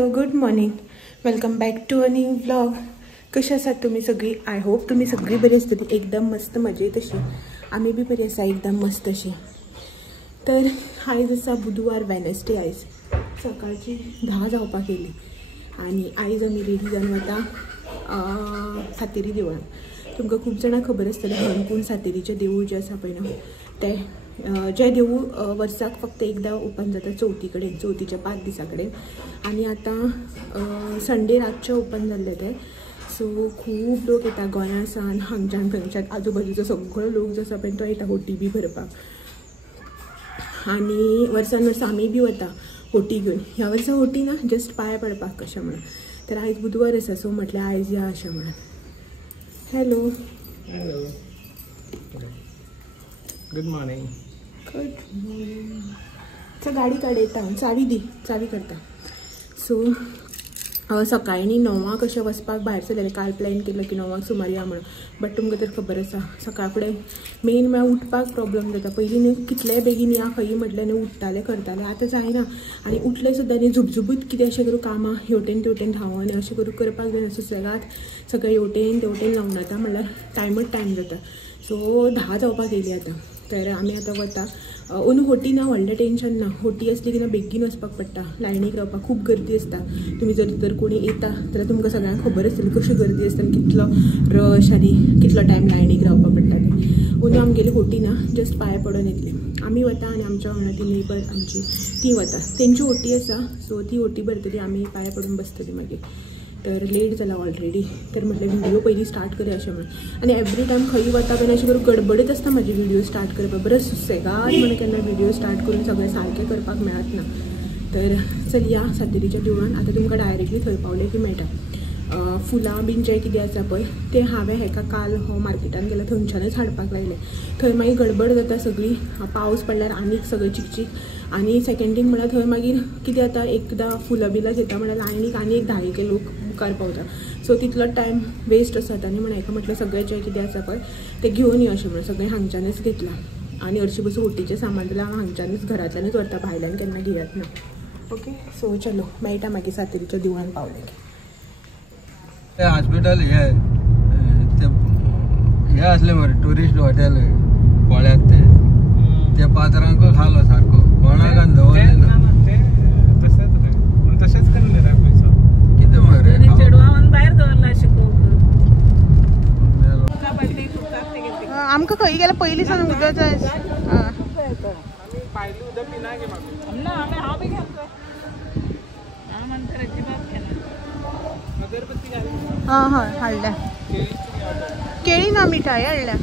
Hello, good morning. Welcome back to a new vlog. कशी आसात तुम्ही सगळी? आय होप तुम्ही सगळी बरी आसतली, एकदम मस्त मजेत अशी. आम्ही बी बरी आसा, एकदम मस्त अशी. तर आयज आसा बुधवार, वेनसडे. आयज सकाळची 10 जावपाक येयली आणि आयज आमी रेडी जावन वता सातेरी देवळान. तुमकां खूब जाणां खबर आसतलें हणकूण सातेरीचें देवूळ जें आसा पळय न्हू, तें जें देवूळ वर्साक फक्त एकदां ओपन जाता चवथी कडेन, चवथीच्या 5 दिसां कडेन. आनी आतां संडे रातचें ओपन जाल्लें तें. सो खूब लोक येता गोंयासान, हांगच्यान थंयच्यान, आजूबाजूचो सगळो लोक जो आसा पळय तो येता होटी बी भरपाक. आनी वर्सान वर्स आमी बी वता होटी घेवन. ह्या वर्सा होटी ना, जस्ट पांय पडपाक कशें म्हणून. तर आयज बुधवार आसा, सो म्हटल्यार आयज या अशें म्हणून. Hello, good morning. Good morning. चल गाडी काड, येता चावी दी, चावी करता. सो सकाळीं 9 अशें वचपाक भायर सरलेलें. काल प्लॅन केलो की 9 सुमार या म्हणून. बट तुमकां तर खबर आसा सकाळ फुडें मेन म्हळ्यार उठपाक प्रॉब्लम जाता. पयलीं न्ही कितलेय बेगीन या खंयी म्हटलें न्ही उठताले करताले, आतां जायना. आनी उठले सुद्दां न्ही झुबझुबूत कितें अशें करून कामां हेवटेन तेवटेन धांवन अशें करून करपाक जायना. सुसेगाद सगळें हेवटेन तेवटेन लावन वता म्हणल्यार टायमच टायम जाता. सो 10 जावपाक येयली आतां. तर आमी आतां वता. अंदू होटी ना, व्हडलें टेंशन ना. होटी आसली की ना बेगीन वचपाक पडटा, लायनीक रावपाक खूब गर्दी आसता. तुमी जर कोणी येता जाल्यार तुमकां सगळ्यांक खबर आसतली कशी गर्दी आसता आनी कितलो रश आनी कितलो टायम लायनीक रावपाक पडटा तें. अंदू आमगेली होटी ना, जस्ट पांय पडून येतली. आमी वता आनी आमच्या वांगडा ती नेबर आमची ती वता. तेंची होटी आसा, सो ती होटी भरतली, आमी पांय पडून बसतली मागीर. तर लेट जाला ऑलरेडी. तर म्हटलें व्हिडिओ पयलीं स्टार्ट करूया अशें म्हणून. आनी एवरी टायम खंय वता बीन अशें करून गडबडीत आसता म्हाजी व्हिडिओ स्टार्ट करपाक. बरें सुसेगाद म्हणून केन्ना व्हिडिओ स्टार्ट करून सगळें सारकें करपाक मेळत ना. तर चल या सातेरीच्या देवळान. आतां तुमकां डायरेक्टली थंय पावलें की मेळटा. फुलां बीन जें कितें आसा पळय तें हांवें हेका काल मार्केटान गेल्यार थंयच्यानच हाडपाक लायलें. थंय मागीर गडबड जाता सगळी. पावस पडल्यार आनीक सगळें चिकचीक. आनी सेकेंड थींग म्हळ्यार थंय मागीर कितें जाता, एकदां फुलां बिलां घेता म्हळ्यार लायनीक आनी एक 10 लोक मुखार पावता. सो तितलो टायम वेस्ट जाता. आनी म्हणून हेका म्हटलें सगळें जें कितें आसा पळय तें घेवन यो अशें म्हणून. सगळें हांगच्यानच घेतलां. आनी हरशीं बसून होटीचें सामान जाल्यार हांव हांगच्यानच घरांतल्यानच व्हरता, भायल्यान केन्ना घेयत ना. ओके, सो चलो मेळटा मागीर सातेरीच्या देवळान पावलें की. हॉस्पिटल हे असले मरे टुरिस्ट हॉटेल पळ्यात ते पात्रांक खालो सारको कोणाक दवरले ना. तशेंच करले रे पैसा कितें मरे चेडवान भायर दवरला शिकोवक. आमकां खंय गेल्यार पयलीं सावन उदक जाय. पायली उदक पिना गे म्हाका ना. हांव बी घेतलो. हांव म्हणटा अजिबात घेना. अगरबत्ती घाल. हय हाडल्या. केळी ना, मिठाई हाडल्या.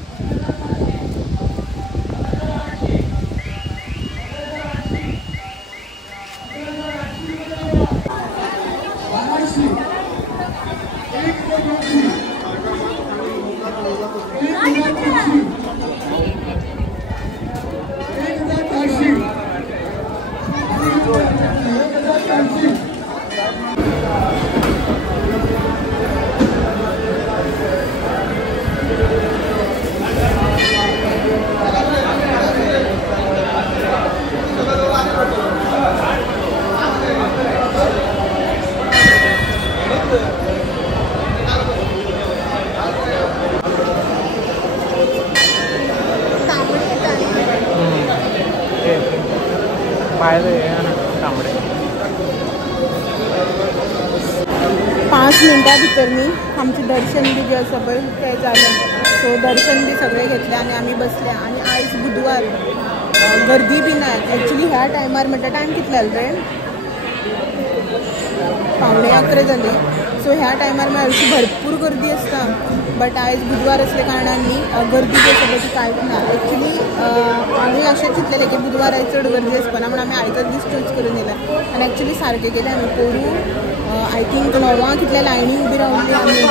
तांबडे 5 मिनटां भितर न्ही आमचें दर्शन बी जें आसा पळय तें जालें. सो दर्शन बी सगळें घेतलें आनी आमी बसले. आनी आयज बुधवार, गर्दी बी ना. एक्चुली ह्या टायमार म्हणटा टायम कितलो जालो रे, 11:15 जाली. सो ह्या टायमार म्हळ्यार अशी भरपूर गर्दी आसता. बट आयज बुधवार असल्या कारणान गर्दी जी आसा ती कांयच ना. एक्चुली आमी अशें चिंतलेलें की बुधवार आयज चड गर्दी आसपाना म्हणून आमी आयचोच दीस चूज करून येयला. आनी एक्चुली सारकें केलें आमी. पोरू आय थिंक 9 कितल्या लायनी उबी रावली आमी.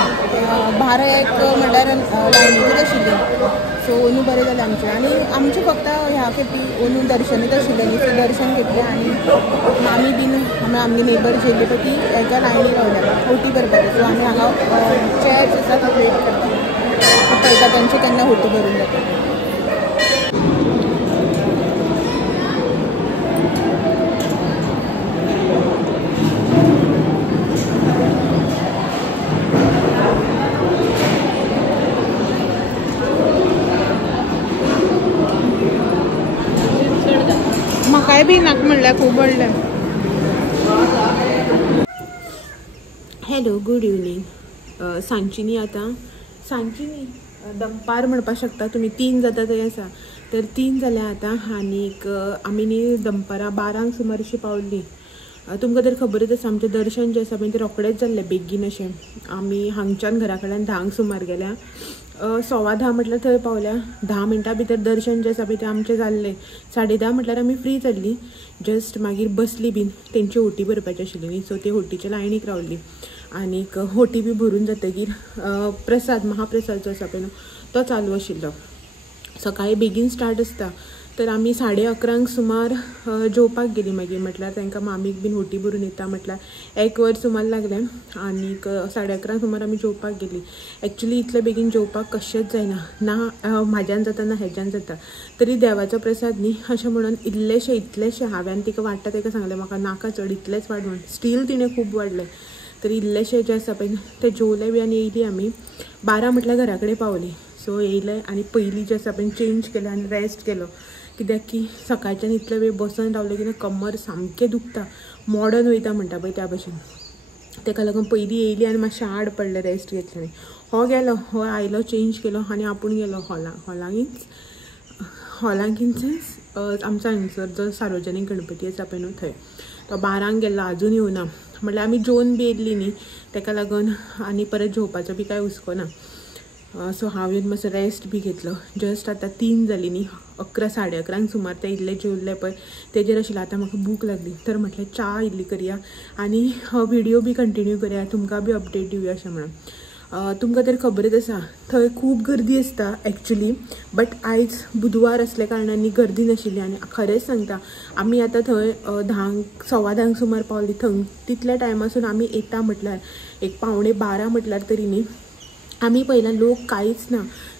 12:01 म्हणल्यार लायनीकूच आशिल्ली. सो अंदू बरें जालें आमचें. आनी आमचें फक्त ह्या खेपी अंदू दर्शनूच आशिल्लें न्ही. सो दर्शन घेतलें आनी मामी बीन आमगे नेबर जेल्ली पळय ती हेका लायनी रावल्या होटी भरपाक. सो आमी हांगा चेर्स आसा ती वेट करता. पळयता तांचे केन्ना होटी भरून जाता. सकाळी बी नाक म्हणल्यार खूब व्हडलें. Hello, good evening. सांजची न्ही आतां, सांजची न्ही दनपार म्हणपाक शकता तुमी. 3 जाता थंय आसा, तर 3 जाल्या आतां. आनीक आमी न्ही दनपारां 12 सुमार अशी पावल्ली. तुमकां तर खबरच आसा आमचें दर्शन जें आसा पळय तें रोखडेंच जाल्लें बेगीन अशें. आमी हांगच्यान घरा कडल्यान 10 सुमार गेल्या, 10:15 म्हटल्यार थंय पावल्या. 10 मिनटां भितर दर्शन जें आसा पळय तें आमचें जाल्लें. 10:30 म्हटल्यार आमी फ्री जाल्लीं. जस्ट मागीर बसली बीन, तेंची होटी भरपाची आशिल्ली न्ही, सो ती होटीच्या लायनीक रावल्ली. आनीक होटी बी भरून जातकीर प्रसाद, महाप्रसाद जो आसा पळय न्हू तो चालू आशिल्लो. सकाळी बेगीन स्टार्ट आसता, तर आमी 11:30 सुमार जेवपाक गेली. मागीर म्हटल्यार तांकां मामीक बीन होटी भरून येता म्हटल्यार 1 वर सुमार लागलें. आनीक 11:30 सुमार आमी जेवपाक गेली. एक्चुली इतले बेगीन जेवपाक कशेंच जायना, ना म्हाज्यान जाता ना हेज्यान जाता. तरी देवाचो प्रसाद न्ही अशें म्हणून इतलेशें हांवें तिका वाडटा ताका सांगलें म्हाका नाका चड, इतलेंच वाड म्हण. स्टील तिणें खूब वाडलें. तर इल्लेशें जें आसा पळय तें जेवलें बी आनी येयली आमी. 12 म्हटल्यार घरा कडेन पावली. सो येयलें आनी पयलीं जें आसा पळय चेंज केलें आनी रेस्ट केलो. कित्याक की सकाळच्यान इतले वेळ बसून रावलें की कमर सामकें दुखता, मॉडर्न वयता म्हणटा पळय त्या भशेन. ताका लागून पयलीं येयली आनी मातशें आड पडलें, रेस्ट घेतलें. हो गेलो, हो आयलो, चेंज केलो आनी आपूण गेलो हॉलांगींच आमचो हांगसर जो सार्वजनीक गणपती आसा पळय न्हू थंय. तो 12 गेल्लो, आजून येवना. म्हटल्यार आमी जेवन बी येयल्ली न्ही, ताका लागून आनी परत जेवपाचो बी कांय हुस्को ना. सो हांव येवन मातसो रेस्ट बी घेतलो. जस्ट आतां 3 जाली न्ही, 11, 11:30 सुमार ते इल्ले जेवल्ले पळय तेजेर आशिल्लें. आतां म्हाका भूक लागली, तर म्हटलें च्या इल्ली करया आनी व्हिडिओ बी कंटिन्यू करया, तुमकां बी अपडेट दिवया अशें म्हणून. तुमकां तर खबरच आसा थंय खूब गर्दी आसता एक्चुली, बट आयज बुधवार आसल्या कारणान गर्दी नाशिल्ली. आनी खरेंच सांगता आमी आतां थंय 10, 10:15 सुमार पावली. थंय तितल्या टायमासून आमी येता म्हटल्यार 11:45 म्हटल्यार तरी न्ही आमी पयला लोक कांयच ना.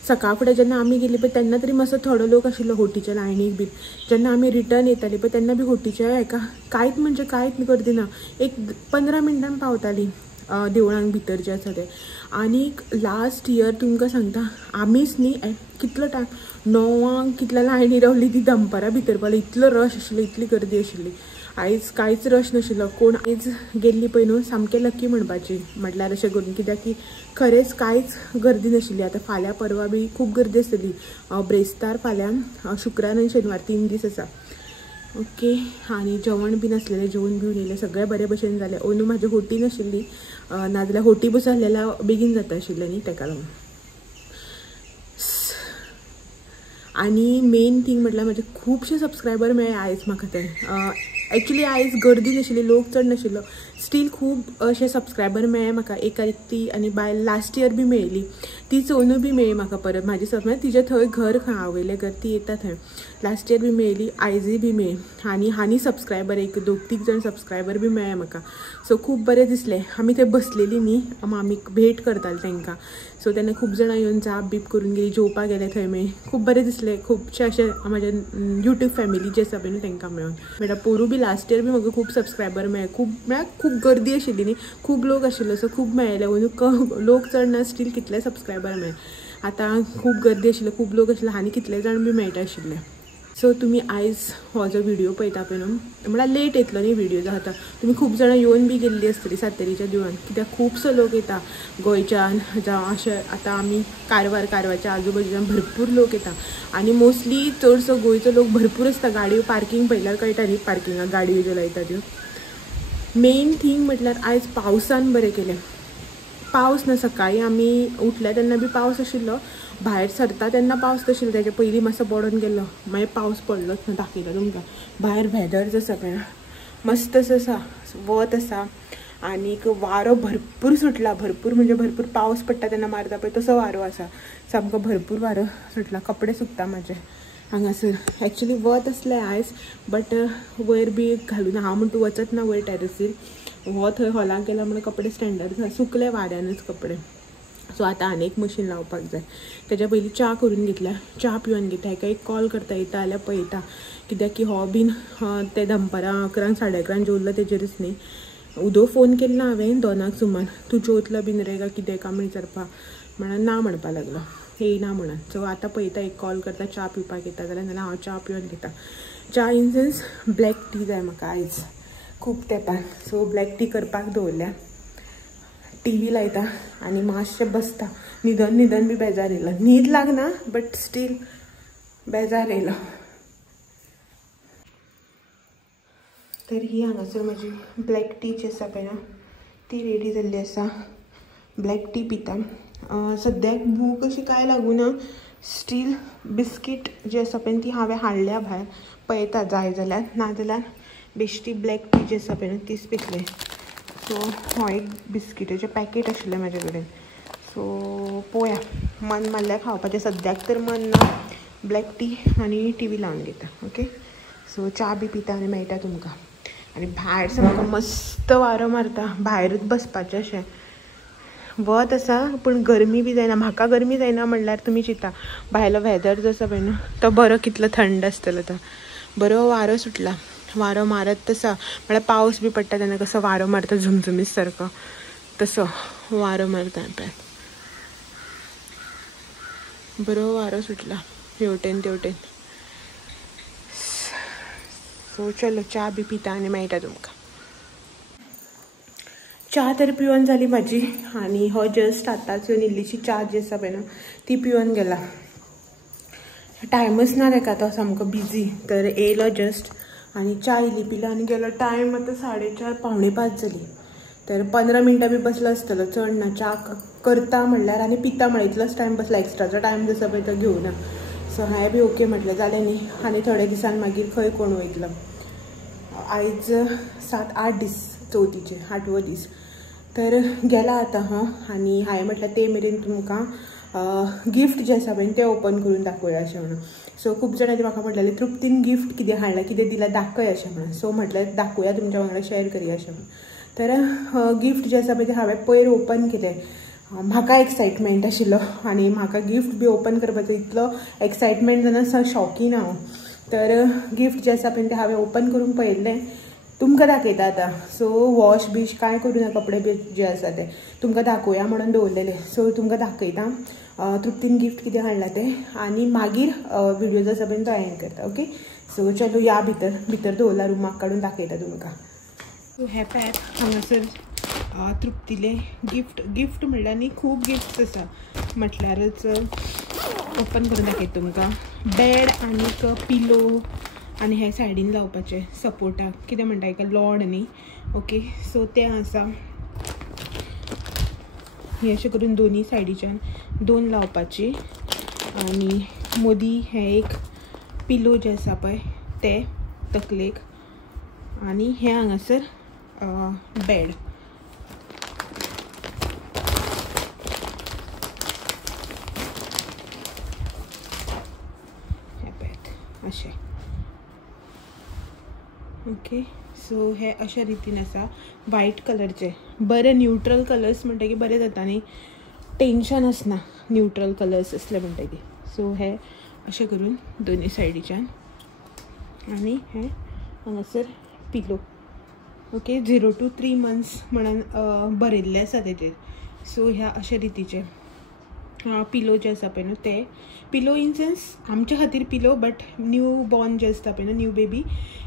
सकाळ फुडें जेन्ना आमी गेली पळय तेन्ना तरी मातसो थोडो लोक आशिल्लो होटीच्या लायनीक बी. जेन्ना आमी रिटर्न येताली पळय तेन्ना बी होटीच्या हेका कांयच म्हणजे कांयच गर्दी ना. 15 मिनटान पावताली देवळांक भितर जें आसा तें. आनीक लास्ट इयर तुमकां सांगता आमीच न्ही कितलो टायम 9 कितल्या लायनी रावली ती दनपारां भितर पावली. इतलो रश आशिल्लो, इतली गर्दी आशिल्ली. आयज कांयच रश नाशिल्लो. कोण आयज गेल्ली पळय न्हू सामकें लकी म्हणपाची म्हटल्यार अशें करून, कित्याक की खरेंच कांयच गर्दी नाशिल्ली. आतां फाल्यां परवा बी खूब गर्दी आसतली. ब्रेस्तार फाल्यां शुक्रार आनी शेनवार 3 दीस आसा. ओके. आनी जेवण बी नासलेलें, जेवण बिवन येयलें, सगळें बरे भशेन जालें. अंदू म्हाजी होटी नाशिल्ली, नाजाल्यार होटी बसून आसलेल्या बेगीन जाता आशिल्लें न्ही ताका लागून. आनी मेन थिंग म्हटल्यार म्हाजे खुबशे सबस्क्रायबर मेळ्ळे आयज म्हाका. ते एक्चुली आयज गर्दी नाशिल्ली, लोक चड नाशिल्लो, स्टील खूब अशे सबस्क्रायबर मेळ्ळे म्हाका. एक ती आनी बायल लास्ट इयर बी मेळिल्ली, ती सोनू बी मेळ्ळी म्हाका परत. म्हाजी म्हणजे तिचें थंय घर खंय आवयलें घर, ती येता थंय. लास्ट इयर बी मेळिल्ली, आयजूय बी मेळ्ळी. आनी हानी सबस्क्रायबर 2-3 जण सबस्क्रायबर बी मेळ्ळे म्हाका. सो खूब बरें दिसलें. आमी थंय बसलेलीं न्ही, आमी भेट करतालीं तांकां. सो तेन्ना खूब जाणां येवन जाप बीप करून गेलीं, जेवपाक गेले थंय मेळ्ळी. खूब बरें दिसलें. खुबशे अशे म्हाजे यूट्यूब फॅमिली जे आसा पळय न्ही तांकां मेळून. म्हणल्यार पोरू बी लास्ट इयर बी म्हाका खूब सबस्क्रायबर मेळ्ळे. खूब गर्दी आशिल्ली न्ही, खूब लोक आशिल्लो, सो खूब मेळ्ळे. लोक चड ना, स्टील कितले सबस्क्रायबर मेळ्ळे. आतां खूब गर्दी आशिल्लो, खूब लोक आशिल्ले आनी कितले जाण बी मेळटा आशिल्ले. सो तुमी आयज हो जो व्हिडिओ पळयता पळय न्हू म्हळ्यार लेट येतलो न्ही व्हिडिओ जो आतां. तुमी खूब जाणां येवन बी गेल्ली आसतली सातेरीच्या देवळान, कित्याक खुबसो लोक येता गोंयच्यान जावं अशें. आतां आमी कारवारच्या आजूबाजूच्यान भरपूर लोक येता. आनी मोस्टली चडसो गोंयचो लोक भरपूर आसता. गाडयो पार्किंग पळयल्यार कळटा न्ही, पार्किंगाक गाडयो ज्यो लायता त्यो. मेन थिंग म्हटल्यार आयज पावसान बरें केलें. पावस ना, सकाळीं आमी उठले तेन्ना बी पावस आशिल्लो, भायर सरता तेन्ना पावस नाशिल्लो, तेजे पयलीं मातसो पडून गेल्लो, मागीर पावस पडलोच ना. दाखयता तुमकां भायर वेदर जो आसा पळय मस्त असो आसा, वत आसा. आनीक वारो भरपूर सुटला, भरपूर म्हणजे भरपूर. पावस पडटा तेन्ना मारता पळय तसो वारो आसा, सामको भरपूर वारो सुटला. कपडे सुकता म्हाजे हांगासर. एक्चुली वत आसलें आयज, बट वयर बी घालून हांव म्हणटा वचत ना वयर टॅरसीर. हो थंय हॉलाक गेला म्हणून कपडे स्टँडर सुकले वाऱ्यानच कपडे. सो आतां आनीक मशीन लावपाक जाय. तेज्या पयलीं च्या करून घेतल्या, च्या पिवन घेता. हेका एक कॉल करता, येता जाल्यार पळयता, कित्याक की हो बीन ते दनपारां 11, 11:30 जेवल्लो तेजेरच न्ही. उदो फोन केल्लो हांवें 2 सुमार, तूं जेवतलो बीन रे काय कितें काय म्हण विचारपा, म्हणून ना म्हणपा लागलो. येयना म्हणून. सो आतां पळयता एक कॉल करता च्या पिवपाक येता जाल्यार, नाल्यार हांव च्या पिवन घेता. च्या इन सेन्स ब्लॅक टी जाय म्हाका आयज खूब तेंपान. सो ब्लॅक टी करपाक दवरल्या. TV लायता आनी मातशें बसता. न्हिदन बी बेजार येयलो. न्हीद लागना बट स्टील बेजार येयलो. तर ही हांगासर म्हाजी ब्लॅक टी जी आसा पळय ना ती रेडी जाल्ली आसा. ब्लॅक टी पिता. सद्याक भूक अशी कांय लागूना. स्टील बिस्कीट जी आसा पळय ती हांवें हाडल्या भायर. पळयता जाय जाल्यार, नाजाल्यार बेश्टी ब्लॅक टी जी आसा पळय ना तीच पितलें. सो हो एक बिस्किटाचें पॅकेट आशिल्लें म्हाजे कडेन. सो पळोवया, मन मारल्यार खावपाचें. सद्याक तर मन ना. ब्लॅक टी आनी TV लावन घेता. ओके. सो च्या बी पिता आनी मेळटा तुमकां. आनी भायर सामको मस्त वारो मारता. भायरूच बसपाचें अशें. वत आसा पूण गरमी बी जायना. म्हाका गरमी जायना म्हणल्यार तुमी चिंता भायलो वेदर जो आसा पळय ना तो बरो कितलो थंड आसतलो तो. बरो वारो सुटला. वारो मारत तसा म्हळ्यार पावस बी पडटा तेन्ना कसो वारो मारता झुमझुमीत सारको तसो वारो मारता. बरो वारो सुटला हेवटेन तेवटेन. सो चलो च्या बी पिता आनी मेळटा तुमकां. च्या तर पिवन जाली म्हाजी. आनी हो जस्ट आतांच येवन इल्लीशी च्या जी आसा पळय ना ती पिवन गेला. टायमच ना ताका, तो सामको बिजी. तर येयलो जस्ट आनी च्या इल्ली पिला आनी गेलो. टायम आतां 4:30 पावणे 5 जाली. तर 15 मिनटां बी बसलो आसतलो, चड ना. च्या करता म्हणल्यार आनी पिता म्हणल्यार इतलोच टायम बसला. एक्स्ट्राचो टायम जो आसा पळय तो घेवना. सो हांवें बी ओके म्हटलें जालें न्ही. आनी थोड्या दिसान मागीर खंय कोण वयतलो. आयज 7-8 दीस चवथीचे 8वो दीस. तर गेला आतां हांव. आनी हांवें म्हटलें ते मेरेन तुमकां गिफ्ट जे आसा पळय ते ओपन करून दाखोवया अशें म्हणून. सो खूब जाणांनी म्हाका म्हटलेलें तृप्तीन गिफ्ट कितें हाडलां, कितें दिलां दाखय अशें म्हणून. सो म्हटलें दाखोवया तुमच्या वांगडा शेअर करुया अशें म्हणून. तर गिफ्ट जे आसा पळय ते हांवें पयर ओपन केलें. म्हाका एक्सायटमेंट आशिल्लो आनी म्हाका गिफ्ट बी ओपन करपाचो इतलो एक्सायटमेंट जावन शॉकीन हांव. तर गिफ्ट जे आसा पळय ते हांवें ओपन करून पळयल्लें. तुमकां दाखयता आतां. सो वॉश बीश कांय करूना. कपडे बी जे आसा ते तुमकां दाखोवया म्हणून दवरलेले. सो तुमकां दाखयता तृप्तीन गिफ्ट कितें हाडलां तें. आनी मागीर व्हिडिओ जो आसा पळय तो एंड करता. ओके. सो चलो या भितर दवरला रुमाक काडून दाखयता तुमकां. सो हे पॅक हांगासर तृप्तीले गिफ्ट म्हणल्यार न्ही खूब गिफ्ट्स आसा. म्हटल्यारच ओपन करून दाखयता तुमकां. बेड आनीक पिलो आनी हे सायडीन लावपाचे सपोर्टाक कितें म्हणटा हेका लॉड न्ही. ओके. सो तें आसा. हे अशें करून दोनी सायडीच्यान 2 लावपाची. आनी मदीं हे एक पिलो जे आसा पळय ते तकलेक. आनी हे हांगासर बेड. हे पळयात अशें. ओके. सो हे अशा रितीन आसा. व्हायट कलरचे बरे न्यूट्रल कलर्स म्हणटकीर बरें जाता न्ही. टेन्शन आसना न्यूट्रल कलर्स असले म्हणटकीर. सो हे अशें करून दोनी सायडीच्यान. आनी हे हांगासर पिलो. ओके. 0 to 3 months म्हणून बरयल्लें आसा तेजेर. सो ह्या अशा रितीचे पिलो जे आसा पळय न्हू ते. पिलो इन सेन्स आमच्या खातीर पिलो बट न्यू बॉर्न जे आसता पळय न्हू न्यू बेबी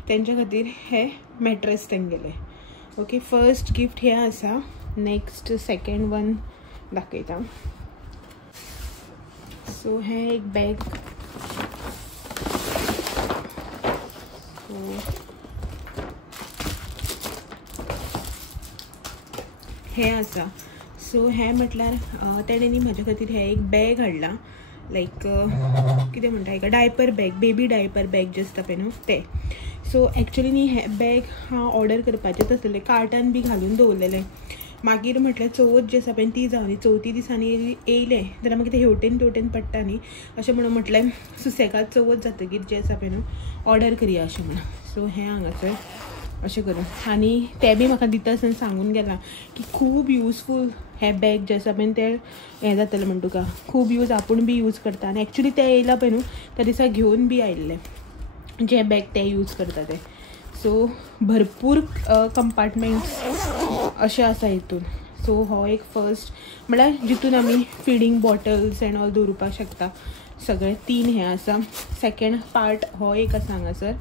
तेंच्या खातीर हे मॅट्रेस तेंगेले. ओके. फर्स्ट गिफ्ट हे आसा. नेक्स्ट सेकंड वन दाखयता. सो हे एक बॅग. हे आसा. सो हे म्हटल्यार तेणे न्ही म्हाजे खातीर हे एक बॅग हाडला. लायक कितें म्हणटा हेका diaper bag. Baby diaper bag जे आसता पळय न्हू ते. सो एक्चुअली न्ही हे बॅग हांव ऑर्डर करपाचेंच आसलें. कार्टान बी घालून दवरलेलें. मागीर म्हटल्यार चवथ जी आसा पळय ती जावनी. चवथी दिसांनी येयलें जाल्यार मागीर ते हेवटेन तेवटेन पडटा न्ही अशें म्हणून म्हटलें सुसेगाद चवथ जातकीर जे आसा पळय न्हू ऑर्डर करया अशें म्हणून. सो हें हांगासर अशें करून. आनी ते बी म्हाका दिता आसतना सांगून गेला की खूब युजफूल हे बॅग जे आसा पळय ते हें जातलें म्हण तुका. खूब यूज आपूण बी यूज करता. आनी एक्चुअली ते येयला पळय न्हू त्या दिसा घेवन बी आयिल्ले जे बॅग ते यूज करता ते. सो भरपूर कंपार्टमेंट्स अशे आसा हितून. सो सो हो एक फर्स्ट म्हळ्यार जितून आमी फिडींग बॉटल्स एंड ऑल दवरुपाक शकता सगळे 3 हे आसा. सेकंड पार्ट हो एक आसा हांगासर.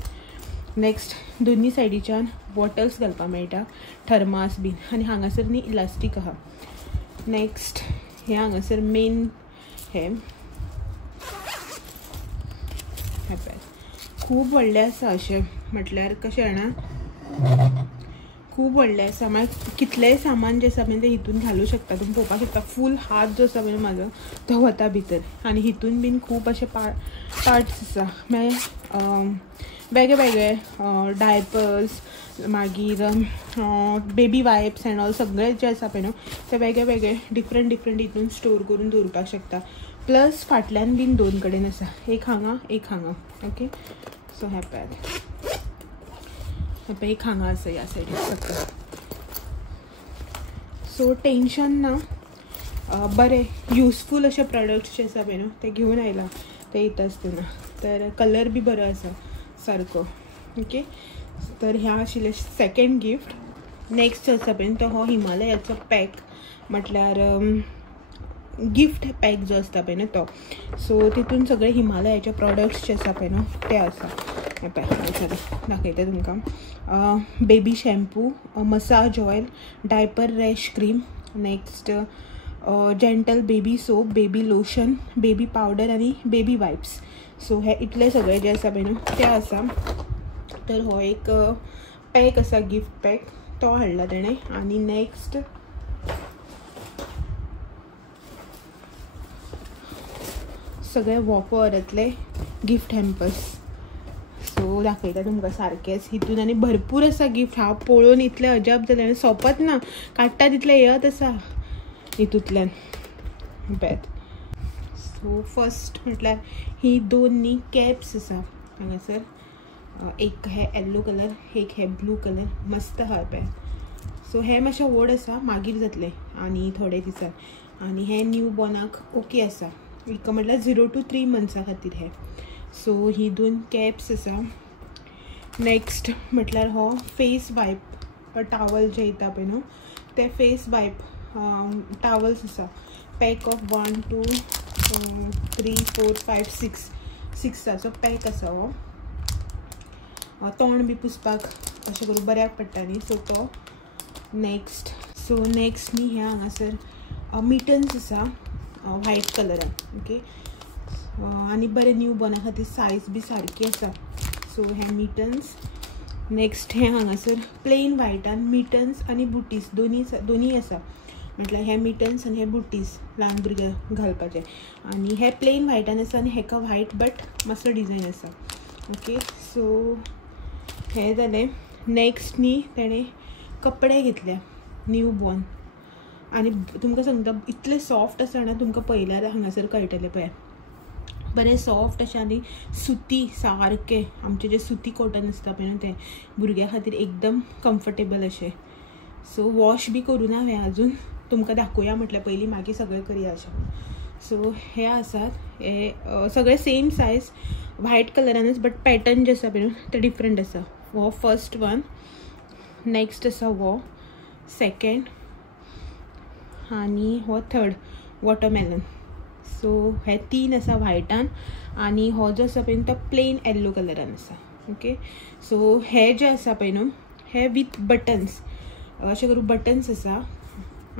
नेक्स्ट दोन्ही सायडीच्यान बॉटल्स घालपाक मेळटा, थर्मास बीन, आनी हांगासर न्ही इलास्टीक आहा. नेक्स्ट हे हांगासर मेन हे खूब व्हडलें आसा अशें म्हटल्यार कशें जाणा खूब व्हडलें आसा. म्हळ्यार कितलेंय सामान जें आसा पळय तें हितून घालूं शकता. तुमी पळोवपाक शकता फूल हात जो आसा पळय म्हाजो तो वता भितर. आनी हितून बीन खूब अशे पार्ट्स आसा. म्हळ्यार वेगळे वेगळे डायपर्स, मागीर बेबी वायप्स एंड ऑल सगळे जे आसा पळय न्हू ते वेगळे वेगळे डिफरंट हितून स्टोर करून दवरुपाक शकता. प्लस फाटल्यान बीन 2 कडेन आसा, एक हांगा एक हांगा. ओके, सो हे पळय एक हांगा आसा ह्या सायडीक सकयल. सो टेंशन ना, बरे युजफूल अशे प्रोडक्ट्स जे आसा पळय न्हू ते घेवन आयला ते येता आसतना. तर कलर बी बरो आसा सारको. ओके, तर ह्या आशिल्ले सेकंड गिफ्ट. नेक्स्ट आसा पळय तो हो हिमालयाचो पॅक, म्हटल्यार गिफ्ट पॅक जो आसता पळय न्हू तो. सो तितून सगळे हिमालयाचे प्रोडक्ट्स जे आसा पळय न्हू ते आसा. हे पळय दाखयता तुमकां. Baby shampoo, massage oil, diaper rash cream, next gentle baby soap, baby lotion, baby powder आनी बेबी वायप्स. सो हे इतले सगळे जे आसा पळय न्हू ते आसा. तर हो एक पॅक आसा गिफ्ट पॅक तो हाडला तेणें. आनी नेक्स्ट सगळे वॉकरांतले गिफ्ट हॅम्पर्स. सो दाखयता तुमकां सारकेंच. हितून आनी भरपूर आसा गिफ्ट. हांव पळोवन इतलें अजाप जालें आनी सोंपत ना, काडटा तितलें येत आसा हितूंतल्यान पळय. सो फर्स्ट म्हटल्यार ही 2 न्ही कॅप्स आसा हांगासर. एक हे येल्लो कलर, एक हे ब्लू कलर. मस्त आहा पळय. सो हे मातशें व्हड आसा, मागीर जातले आनी थोडे दिसान. आनी हे न्यू बॉर्नाक ओके आसा, एक म्हटल्यार 0 to 3 months खातीर हे. सो ही 2 कॅप्स आसा. नेक्स्ट म्हटल्यार हो फेस वायप टावल जे येता पळय न्हू ते फेस वायप टावल्स आसा. पॅक ऑफ 1 2 3 4 5 6 पॅक आसा हो. तोंड बी पुसपाक अशें करून बऱ्याक पडटा न्ही, सो तो. नेक्स्ट न्ही हे हांगासर मिटन्स आसा व्हायट कलरान. ओके, आनी बरे न्यू बॉर्ना खातीर सायज बी सारकी आसा. सो हे मिटन्स. नेक्स्ट हे हांगासर प्लेन व्हायटान मिटन्स आनी बुटीस दोनी आसा. म्हटल्यार हे मिटन्स आनी हे बुटीस ल्हान भुरग्यांक घालपाचे. आनी हे प्लेन व्हायटान आसा आनी हेका व्हायट बट मातसो डिजायन आसा. ओके, सो हे जालें. नेक्स्ट न्ही तेणें कपडे घेतल्या न्यू बॉर्न. आनी तुमकां सांगता इतले सॉफ्ट आसा ना, तुमकां पळयल्यार हांगासर कळटलें पळय. बरें सॉफ्ट अशें आनी सुती सारकें आमचें जें सुती कॉटन आसता पळय न्हू तें भुरग्यां खातीर एकदम कम्फर्टेबल अशें. सो वॉश बी करूं ना हांवें आजून, तुमकां दाखोवया म्हटल्यार पयलीं मागीर सगळें करया अशें. सो हे आसात हे सगळे सेम सायज व्हायट कलरानच, बट पॅटर्न जे आसा पळय न्हू ते डिफरंट आसा. हो फर्स्ट वन. नेक्स्ट आसा हो सेकंड. आनी हो थर्ड वॉटरमेलन. सो हे 3 आसा व्हायटान आनी हो जो आसा पळय तो प्लेन येल्लो कलरान आसा. ओके, सो हे जे आसा पळय न्हू हे विथ बटन्स अशें करून बटन्स आसा.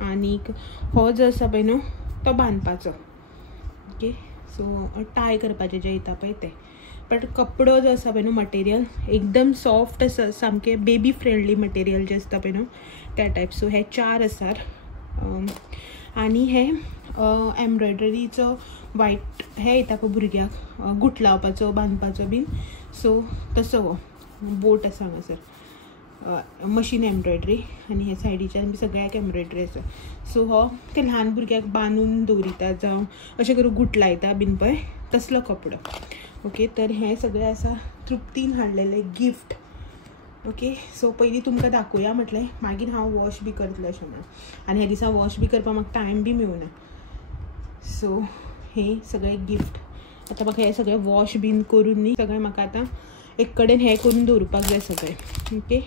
आनीक हो जो आसा पळय न्हू तो बांदपाचो. ओके, सो टाय करपाचें जें येता पळय तें. बट कपडो जो आसा पळय न्हू मटेरियल एकदम सॉफ्ट आसा, सामकें बेबी फ्रेंडली मटेरियल जें आसता पळय न्हू त्या टायप. सो हे 4 आसात. आनी हे एम्ब्रॉयडरीचो व्हायट हे येता पळय भुरग्याक गुट लावपाचो बांदपाचो बीन. सो तसो हो बोट आसा हांगासर, मशीन एम्ब्रॉयडरी. आनी हे सायडीच्यान बी सगळ्याक एम्ब्रॉयडरी आसा. सो हो ते ल्हान भुरग्याक बांदून दवरिता जावं अशें करून गुट लायता बीन पळय तसलो कपडो. ओके, तर हे सगळे आसा तृप्तीन हाडलेले गिफ्ट. ओके, सो पयलीं तुमकां दाखोवया म्हटलें, मागीर हांव वॉश बी करतलें अशें म्हणून. आनी हे दिसा वॉश बी करपाक म्हाका टायम बी मेळूना. सो हे सगळे गिफ्ट आतां म्हाका हे सगळे वॉश बीन करून न्ही सगळें म्हाका आतां एक कडेन हे करून दवरपाक जाय सगळें. ओके,